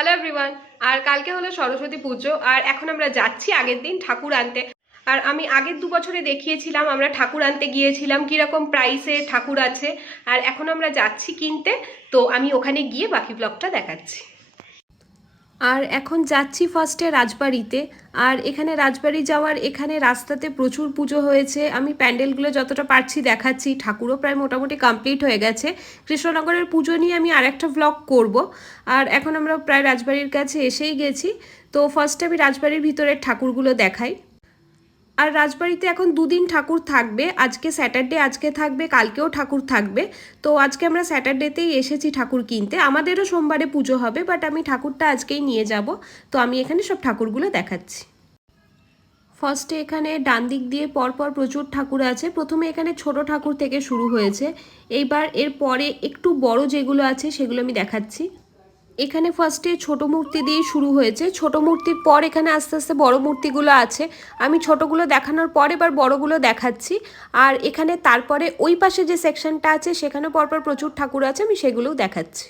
Hello everyone আর কালকে হলো সরস্বতী পুজো, আর এখন আমরা যাচ্ছি আগের দিন ঠাকুর আনতে। আর আমি আগের দু বছরে দেখিয়েছিলাম, আমরা ঠাকুর আনতে গিয়েছিলাম, কীরকম প্রাইসে ঠাকুর আছে, আর এখন আমরা যাচ্ছি কিনতে, তো আমি ওখানে গিয়ে বাকি ব্লগটা দেখাচ্ছি। আর এখন যাচ্ছি ফার্স্টে রাজবাড়িতে। আর এখানে রাজবাড়ি যাওয়ার এখানে রাস্তাতে প্রচুর পুজো হয়েছে। আমি প্যান্ডেলগুলো যতটা পারছি দেখাচ্ছি। ঠাকুরও প্রায় মোটামুটি কমপ্লিট হয়ে গেছে। কৃষ্ণনগরের পুজো নিয়ে আমি আরেকটা ভ্লগ করব। আর এখন আমরা প্রায় রাজবাড়ির কাছে এসেই গেছি। তো ফার্স্টে আমি রাজবাড়ির ভিতরের ঠাকুরগুলো দেখাই। আর রাজবাড়িতে এখন দুদিন ঠাকুর থাকবে। আজকে স্যাটারডে আজকে থাকবে, কালকেও ঠাকুর থাকবে। তো আজকে আমরা স্যাটারডেতেই এসেছি ঠাকুর কিনতে। আমাদেরও সোমবারে পুজো হবে বাট আমি ঠাকুরটা আজকেই নিয়ে যাব। তো আমি এখানে সব ঠাকুরগুলো দেখাচ্ছি। ফার্স্টে এখানে ডান দিক দিয়ে পরপর প্রচুর ঠাকুর আছে। প্রথমে এখানে ছোট ঠাকুর থেকে শুরু হয়েছে। এইবার এর পরে একটু বড় যেগুলো আছে, সেগুলো আমি দেখাচ্ছি। এখানে ফার্স্টে ছোট মূর্তি দিয়ে শুরু হয়েছে। ছোট মূর্তির পর এখানে আস্তে আস্তে বড় মূর্তিগুলো আছে। আমি ছোটগুলো দেখানোর পর এবার বড়গুলো দেখাচ্ছি। আর এখানে তারপরে ওই পাশে যে সেকশনটা আছে সেখানে পরপর প্রচুর ঠাকুর আছে, আমি সেগুলোও দেখাচ্ছি।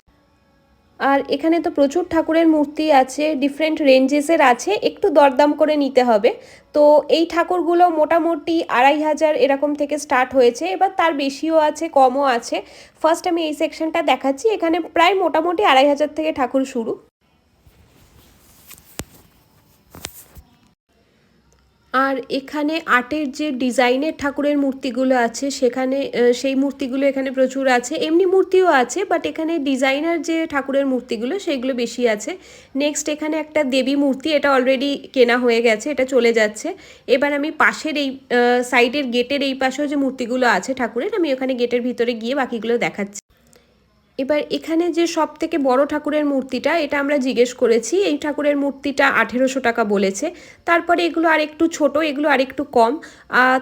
আর এখানে তো প্রচুর ঠাকুরের মূর্তি আছে ডিফারেন্ট রেঞ্জেসের আছে, একটু দরদাম করে নিতে হবে। তো এই ঠাকুরগুলো মোটামুটি আড়াই হাজার এরকম থেকে স্টার্ট হয়েছে, এবার তার বেশিও আছে, কমও আছে। ফার্স্ট আমি এই সেকশনটা দেখাচ্ছি, এখানে প্রায় মোটামুটি আড়াই হাজার থেকে ঠাকুর শুরু। আর এখানে আর্টের যে ডিজাইনের ঠাকুরের মূর্তিগুলো আছে, সেখানে সেই মূর্তিগুলো এখানে প্রচুর আছে। এমনি মূর্তিও আছে বাট এখানে ডিজাইনার যে ঠাকুরের মূর্তিগুলো, সেগুলো বেশি আছে। নেক্সট এখানে একটা দেবী মূর্তি, এটা অলরেডি কেনা হয়ে গেছে, এটা চলে যাচ্ছে। এবার আমি পাশের এই সাইডের গেটের এই পাশেও যে মূর্তিগুলো আছে ঠাকুরের, আমি ওখানে গেটের ভিতরে গিয়ে বাকিগুলো দেখাচ্ছি। এবার এখানে যে সব থেকে বড় ঠাকুরের মূর্তিটা, এটা আমরা জিজ্ঞেস করেছি, এই ঠাকুরের মূর্তিটা আঠেরোশো টাকা বলেছে। তারপরে এগুলো আর একটু ছোট, এগুলো আর একটু কম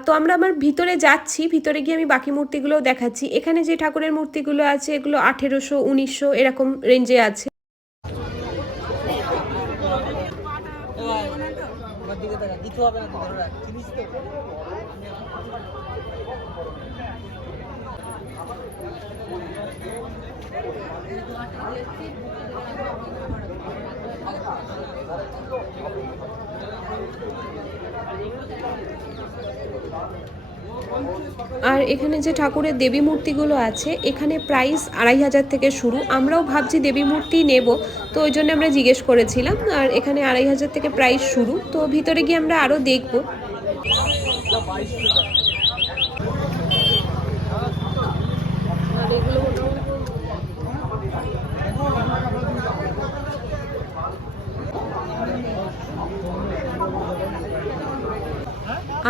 তো আমরা আমার ভিতরে যাচ্ছি, ভিতরে গিয়ে আমি বাকি মূর্তিগুলোও দেখাচ্ছি। এখানে যে ঠাকুরের মূর্তিগুলো আছে, এগুলো আঠেরোশো, উনিশশো এরকম রেঞ্জে আছে। কিছু হবে না তো ধরে রাখ চিনিস তো আর এখানে যে ঠাকুরের দেবী মূর্তিগুলো আছে, এখানে প্রাইস আড়াই হাজার থেকে শুরু। আমরাও ভাবছি দেবী মূর্তি নেব, তো ওই জন্য আমরা জিজ্ঞেস করেছিলাম, আর এখানে আড়াই হাজার থেকে প্রাইস শুরু। তো ভিতরে গিয়ে আমরা আরও দেখব।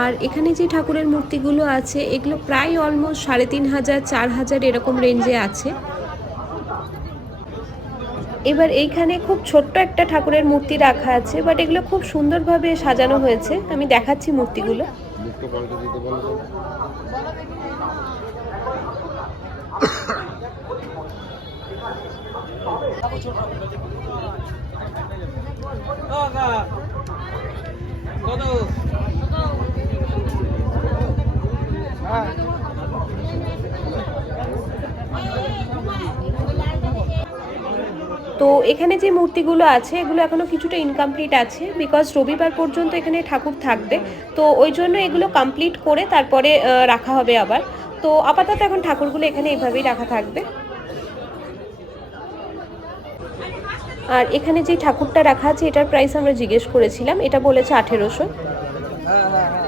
আর এখানে যে ঠাকুরের মূর্তিগুলো আছে, এগুলো প্রায় অলমোস্ট সাড়ে তিন হাজার, চার হাজার এরকম রেঞ্জে আছে। এবার এইখানে খুব ছোট্ট একটা ঠাকুরের মূর্তি রাখা আছে বাট এগুলো খুব সুন্দরভাবে সাজানো হয়েছে। আমি দেখাচ্ছি মূর্তিগুলো। কত হ্যাঁ তো এখানে যে মূর্তিগুলো আছে, এগুলো এখনও কিছুটা ইনকমপ্লিট আছে বিকজ রবিবার পর্যন্ত এখানে ঠাকুর থাকবে। তো ওই জন্য এগুলো কমপ্লিট করে তারপরে রাখা হবে আবার। তো আপাতত এখন ঠাকুরগুলো এখানে এইভাবেই রাখা থাকবে। আর এখানে যে ঠাকুরটা রাখা আছে, এটার প্রাইস আমরা জিজ্ঞেস করেছিলাম, এটা বলেছে আঠেরোশো হ্যাঁ হ্যাঁ হ্যাঁ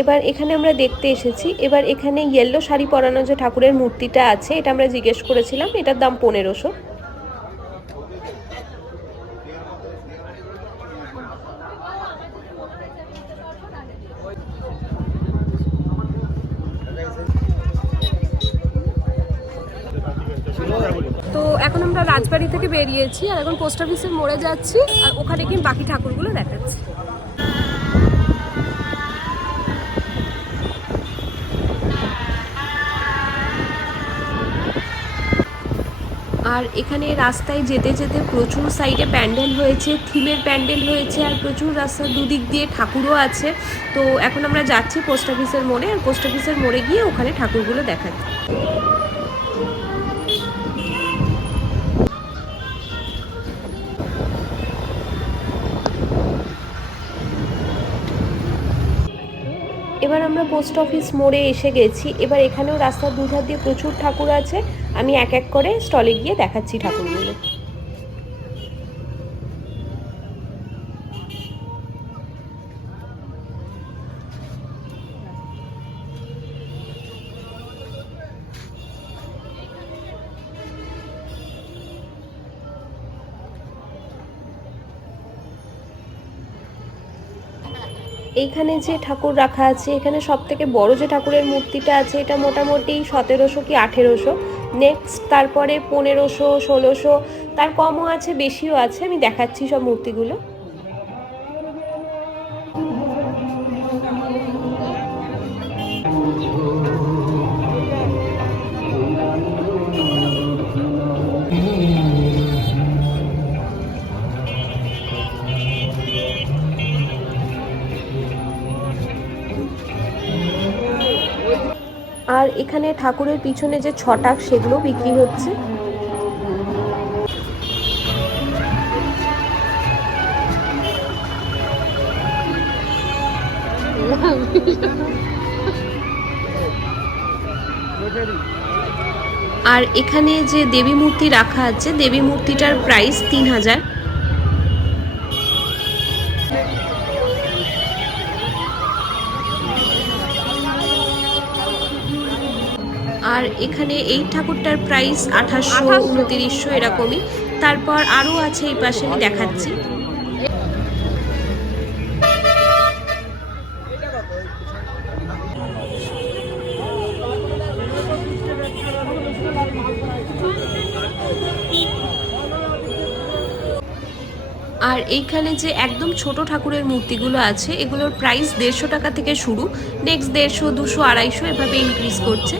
এবার এখানে আমরা দেখতে এসেছি এবার এখানে ইয়েলো শাড়ি পরানো যে ঠাকুরের মূর্তিটা আছে এটা আমরা জিজ্ঞেস করেছিলাম এটার দাম পনেরোশো। তো এখন আমরা রাজবাড়ি থেকে বেরিয়েছি আর এখন পোস্ট অফিসের মরে যাচ্ছি আর ওখানে কি বাকি ঠাকুরগুলো দেখাচ্ছি। আর এখানে রাস্তায় যেতে যেতে প্রচুর সাইডে প্যান্ডেল হয়েছে থিমের প্যান্ডেল হয়েছে আর প্রচুর রাস্তার দুদিক দিয়ে ঠাকুরও আছে। তো এখন আমরা যাচ্ছি পোস্ট অফিসের মোড়ে আর পোস্ট অফিসের মোড়ে গিয়ে ওখানে ঠাকুরগুলো দেখাচ্ছি। এবার আমরা পোস্ট অফিস মোড়ে এসে গেছি। এবার এখানেও রাস্তার দুধার দিয়ে প্রচুর ঠাকুর আছে। আমি এক এক করে স্টলে গিয়ে দেখাচ্ছি ঠাকুরগুলো। এইখানে যে ঠাকুর রাখা আছে, এখানে সব থেকে বড় যে ঠাকুরের মূর্তিটা আছে, এটা মোটামুটি সতেরোশো কি আঠেরোশো। নেক্সট তারপরে পনেরোশো, ষোলোশো, তার কমও আছে, বেশিও আছে, আমি দেখাচ্ছি সব মূর্তিগুলো। আর এখানে ঠাকুরের পিছনে যে ছটাক সেগুলো বিক্রি হচ্ছে। আর এখানে যে দেবী মূর্তি রাখা আছে, দেবী মূর্তিটার প্রাইস তিন হাজার। এখানে এই ঠাকুরটার প্রাইস আঠাশশো উনতিরিশশো এরকমই। তারপর আরও আছে এই পাশে, আমি দেখাচ্ছি। আর এইখানে যে একদম ছোট ঠাকুরের মূর্তিগুলো আছে, এগুলোর প্রাইস দেড়শো টাকা থেকে শুরু। নেক্সট দেড়শো, দুশো, আড়াইশো এভাবে ইনক্রিজ করছে।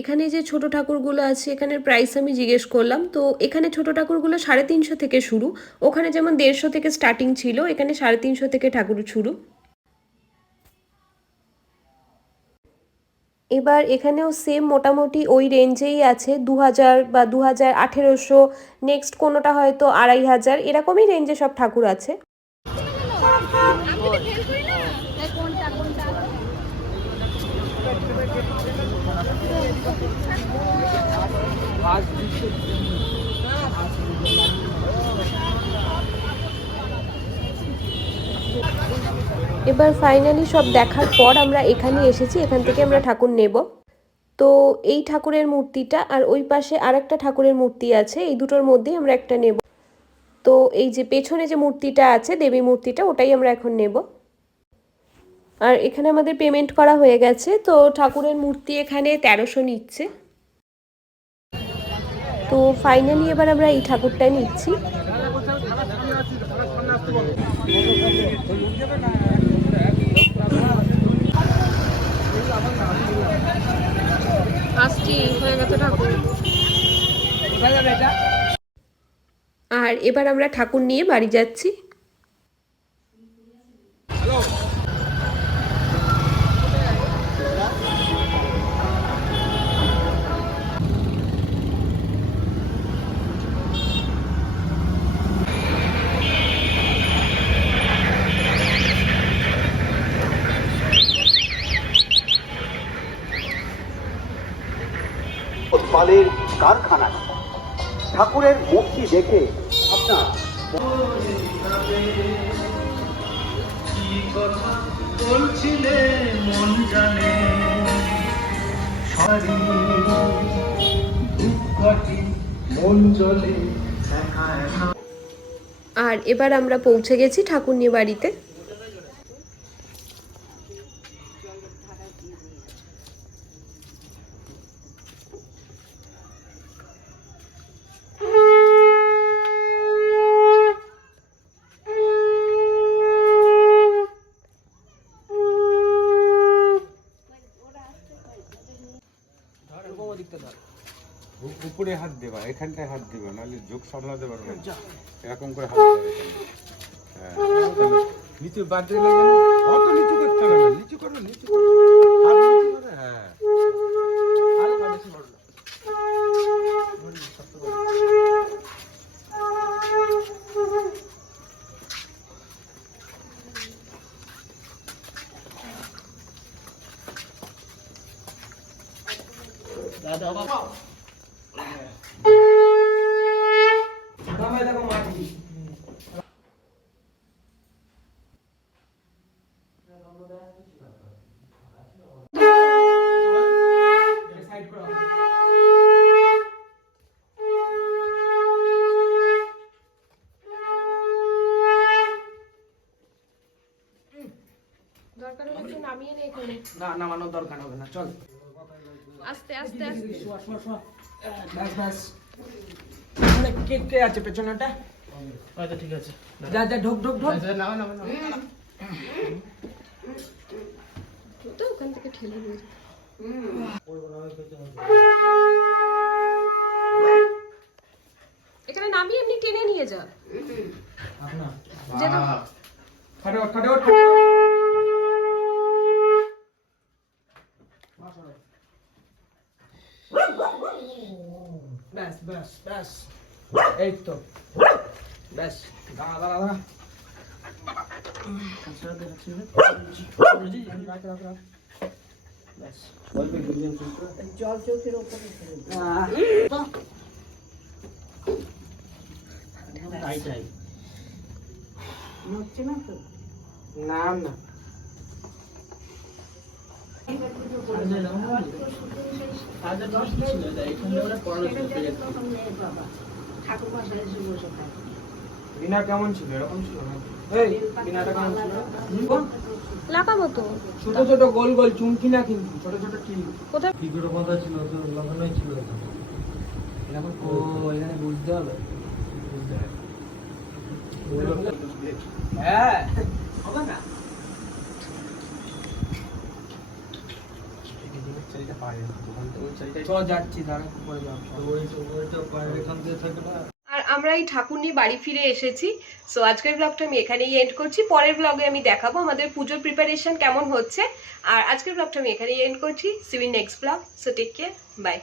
এখানে যে ছোট ঠাকুরগুলো আছে এখানের প্রাইস আমি জিজ্ঞেস করলাম। তো এখানে ছোট ঠাকুরগুলো সাড়ে তিনশো থেকে শুরু। ওখানে যেমন দেড়শো থেকে স্টার্টিং ছিল, এখানে সাড়ে তিনশো থেকে ঠাকুর শুরু। এবার এখানেও সেম মোটামুটি ওই রেঞ্জেই আছে দু হাজার বা দু হাজার আঠেরোশো। নেক্সট কোনোটা হয়তো আড়াই হাজার। এরকমই রেঞ্জে সব ঠাকুর আছে। এবার ফাইনালি সব দেখার পর আমরা এখানে এসেছি, এখান থেকে আমরা ঠাকুর নেব। তো এই ঠাকুরের মূর্তিটা আর ওই পাশে আরেকটা ঠাকুরের মূর্তি আছে, এই দুটোর মধ্যেই আমরা একটা নেব। তো এই যে পেছনে যে মূর্তিটা আছে, দেবী মূর্তিটা, ওটাই আমরা এখন নেব। আর এখানে আমাদের পেমেন্ট করা হয়ে গেছে, তো ঠাকুরের মূর্তি এখানে তেরোশো নিচ্ছে। তো ফাইনালি এবার আমরা এই ঠাকুরটাই নিচ্ছি। আসছি হয়ে গেছে ঠাকুর। কোথায় যাবে এটা? আর এবার আমরা ঠাকুর নিয়ে বাড়ি যাচ্ছি। কারখানা ঠাকুরের মূর্তি দেখে আপনার আর এবার আমরা পৌঁছে গেছি ঠাকুর নিয়ে বাড়িতে। উপরে হাত দেবা এখানটায় হাত দেবা নাহলে যোগ সামলাতে পারবে না। এরকম করে হাত দেবে। হ্যাঁ নিচু বাদ দিলে যেন অত নিচু করতে হবে না নিচু করো নিচু করো নে নামানোর দরকার হবে না চল। আস্তে আস্তে আস্তে। শোয়া শোয়া শোয়া। ব্যাস ব্যাস। মানে কে কে আছে পেছনেটা? আচ্ছা ঠিক আছে। যা যা ঢোক ঢোক ঢোক। নামা নামা নামা তো ওখান থেকে ঠেলে দিয়ে এখানে নামিয়ে এমনি টেনে নিয়ে যা যেটা খাটে ওঠ, খাটে ওঠ। ব্যাস ব্যাস ব্যাস এই তো ব্যাস দাঁড়া দাঁড়া দাঁড়া। ব্যাস। আহ, না না বিনা কেমন ছিল? এরকম ছিল না? এই বিনাটা কেমন ছিল? হুম? তো। ছোট ছোট গোল গোল চুমকি না কিন্তু ছোট ছোট টিল কোথায়? ভিডিওটা বন্ধ ছিল? তো লাগানোই ছিল ও এখানে বুঝতে হবে। হ্যাঁ হবে না? চ যাচ্ছি দাঁড়া পরে যাব ওই এখান আর আমরা এই ঠাকুর নিয়ে বাড়ি ফিরে এসেছি। সো আজকের ব্লগটা আমি এখানেই এন্ড করছি। পরের ব্লগে আমি দেখাবো আমাদের পুজোর প্রিপারেশন কেমন হচ্ছে। আর আজকের ব্লগটা আমি এখানেই এন্ড করছি। See you next vlog so take care bye